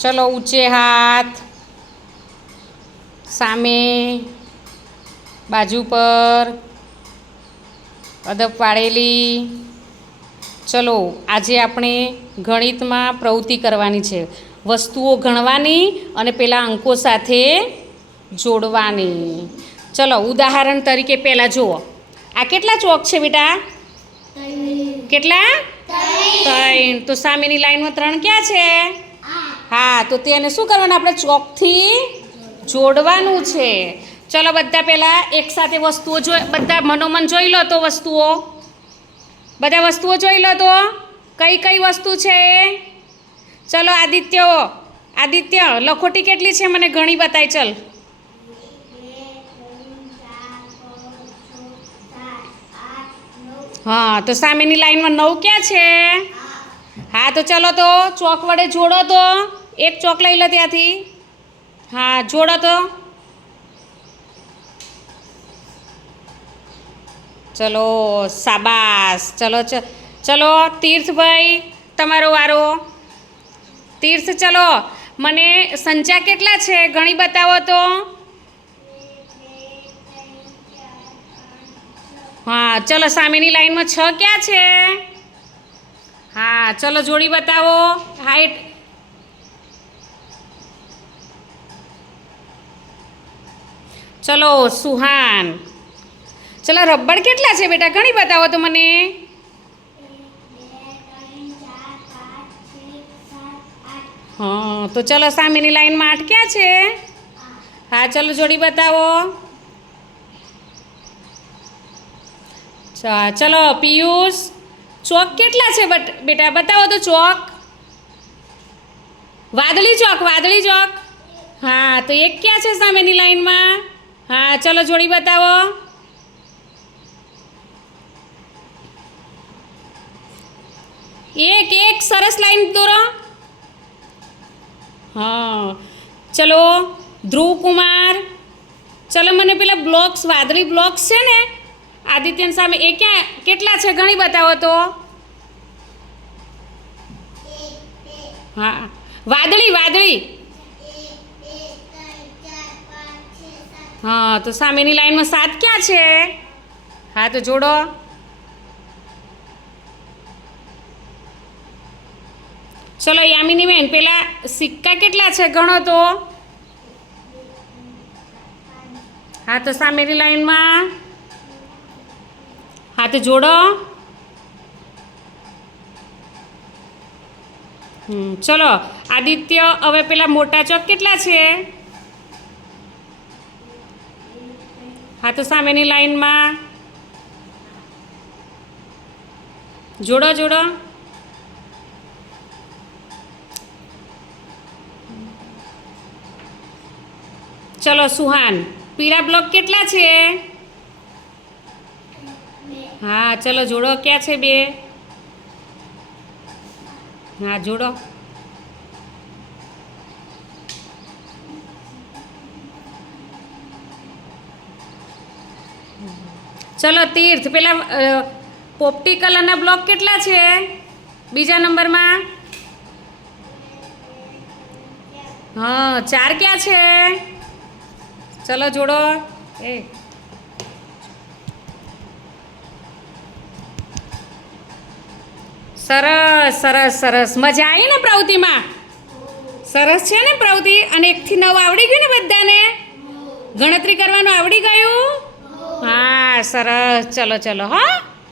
ચલો ઊંચે હાથ, સામે, બાજુ પર, અદબ વાળેલી. ચલો આજે આપણે ગણિતમાં પ્રવૃત્તિ કરવાની છે. વસ્તુઓ ગણવાની અને પેલા અંકો સાથે જોડવાની. ચલો ઉદાહરણ તરીકે પહેલાં જુઓ, આ કેટલા ચોક છે બેટા? કેટલા? 3. તો સામેની લાઈનમાં 3 ક્યાં છે? હા, તો તેને શું કરવાનું? આપણે ચોકથી જોડવાનું છે. ચલો બધા પહેલાં એકસાથે વસ્તુઓ બધા મનોમન જોઈ લો તો વસ્તુઓ. બધા વસ્તુઓ જોઈ લો તો કઈ કઈ વસ્તુ છે? ચલો આદિત્ય લખોટી કેટલી છે મને ઘણી બતાય. ચલ હા, તો સામેની લાઈનમાં 9 ક્યાં છે? હા, તો ચલો તો ચોક વડે જોડો. તો એક ચોક લઈ લો ત્યાંથી. હા, જોડો તો. ચલો શાબાશ. ચલો તીર્થભાઈ તમારો વારો. તીર્થ ચલો મને સંખ્યા કેટલા છે ઘણી બતાવો તો. હા, ચલો સામેની લાઈનમાં 6 ક્યાં છે? હા, ચલો જોડી બતાવો. હાઈટ. ચલો સુહાન. ચલો રબડ કેટલા છે બેટા ઘણી બતાવો તો મને. હા, તો ચલો સામેની લાઈનમાં 8 ક્યાં છે? હા, ચલો જોડી બતાવો. ચલો પિયુષ ચોક કેટલા છે બેટા બતાવો તો. ચોક વાદળી ચોક. હા, તો એક ક્યાં છે સામેની લાઈનમાં? હા, ચલો જોડી બતાવો. એક સરસ લાઈન દોરો. હા, ચલો ધ્રુવકુમાર. ચલો મને પેલા બ્લોક્સ વાદળી બ્લોક્સ છે ને આદિત્યની સામે એ કેટલા છે ઘણી બતાવો તો. હા, વાદળી. હા, તો સામેની લાઈનમાં 7 ક્યાં છે? હા, તો જોડો. ચલો યામિની બેન પેલા સિક્કા કેટલા છે ગણો તો. હા, તો સામેની લાઈનમાં. હા, તો જોડો. ચલો આદિત્ય હવે પેલા મોટા ચોક કેટલા છે? હા, તો સામેની લાઈનમાં જોડો. ચલો સુહાન પીળા બ્લોક કેટલા છે? હા, ચલો જોડો. ક્યાં છે? 2. હા, જોડો. ચલો તીર્થ પેલા પોપટી કલરના બ્લોક કેટલા છે બીજા નંબરમાં? હા, 4 ક્યાં છે? ચલો જોડો. સરસ મજા આવી ને પ્રવૃત્તિમાં? સરસ છે ને પ્રવૃત્તિ? અને 1 થી 9 આવડી ગયું ને બધાને? ગણતરી કરવાનું આવડી ગયું? હા, સરસ. ચલો હા.